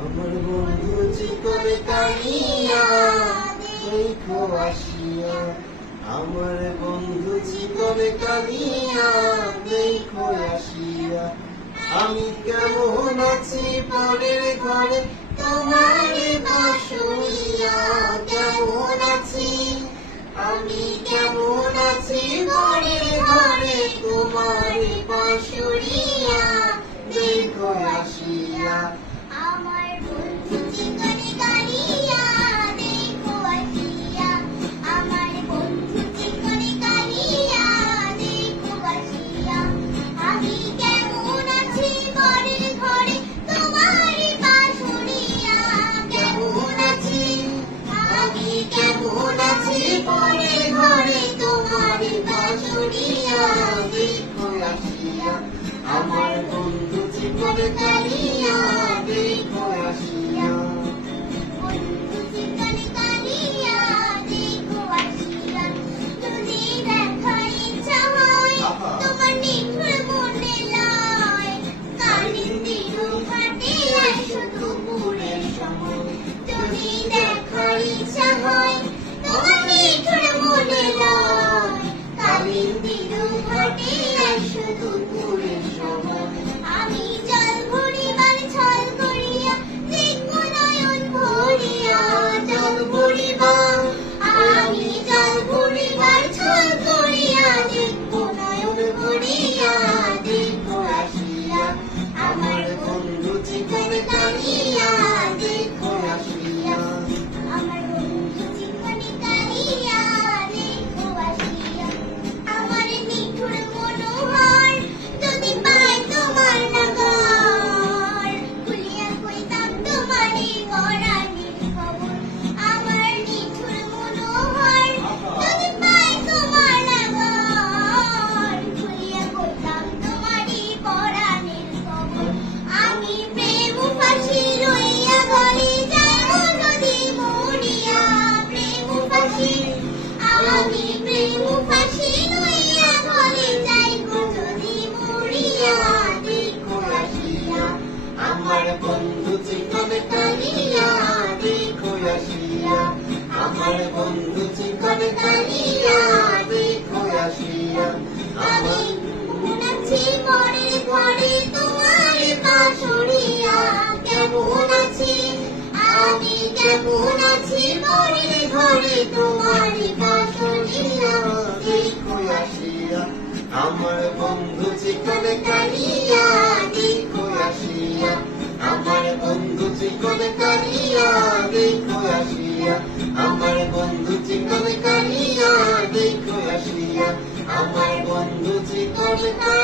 আমার বন্ধু চিকন কানিয়া দেখো আসিয়া। আমার বন্ধু চিকন কানিয়া দেখো আসিয়া। আমি কেমন আছি পরের ঘরে, তোমার বাসুইয়া কেমন আছি? আমি কেমন আছি ঘরে ঘরে, তোমার বাসু ভুলেছি পরে திரும்பி আমার বন্ধু চিকন কালিয়া দেখো আসিয়া আমি আছি মরে ঘরে তোমার পাশরিয়া কেমন আছি? আমি কেমন আছি মরে ঘরে তোমার পাশরিয়া দেখো আসিয়া আমার বন্ধু চিকন কালিয়া Krishna.